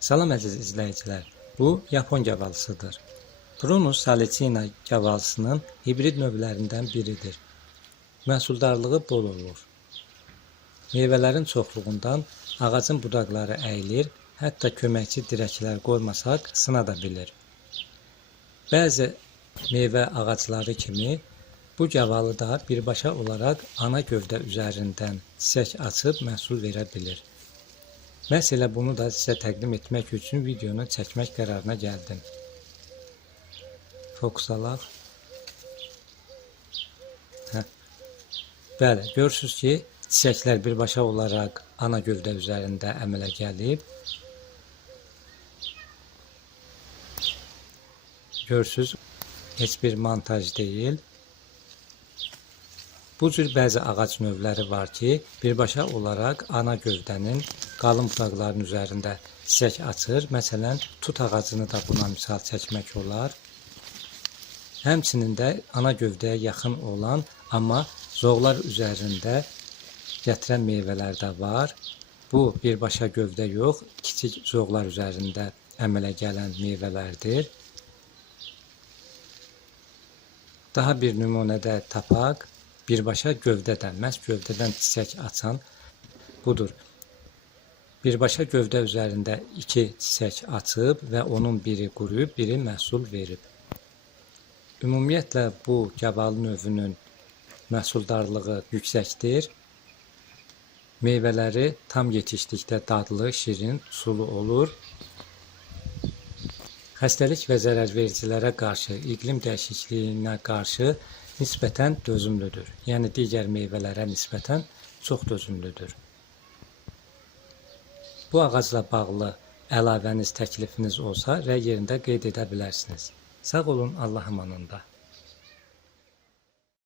Salam əziz izləyicilər, bu Yapon gavalısıdır. Prunus salicina gavalısının hibrid növlərindən biridir. Məhsuldarlığı bol olur. Meyvələrin çoxluğundan ağacın budaqları əyilir, hətta köməkçi dirəklər qoymasaq sına da bilir. Bəzi meyvə ağacları kimi bu gavalı da birbaşa olaraq ana gövdə üzərindən çiçək açıb məhsul verə bilir. Məhz elə bunu da sizə təqdim etmək üçün videonu çəkmək qərarına gəldim. Fokus alaq. Bəli, görürsünüz ki, çiçəklər birbaşa olaraq ana gövdə üzərində əmələ gəlib. Görürsünüz, heç bir montaj deyil. Bu cür bəzi ağac növləri var ki, birbaşa olaraq ana gövdənin qalın budaqlarının üzərində çiçək açır. Məsələn, tut ağacını da buna misal çəkmək olar. Həmçinin də ana gövdəyə yaxın olan, amma zoğlar üzərində gətirən meyvələr də var. Bu, birbaşa gövdə yox, kiçik zoğlar üzərində əmələ gələn meyvələrdir. Daha bir nümunədə tapaq. Birbaşa gövdədən, məhz gövdədən çiçək açan budur. Birbaşa gövdə üzərində 2 çiçək açıb və onun biri quruyub, biri məhsul verib. Ümumiyyətlə bu gavalı növünün məhsuldarlığı yüksəkdir. Meyvələri tam yetişdikdə dadlı, şirin, sulu olur. Xəstəlik və zərərvericilərə qarşı, iqlim dəyişikliyinə qarşı nisbətən dözümlüdür. Yəni digər meyvələrə nisbətən çox dözümlüdür. Bu ağacla bağlı əlavəniz, təklifiniz olsa rəy yerində qeyd edə bilərsiniz. Sağ olun, Allah amanında.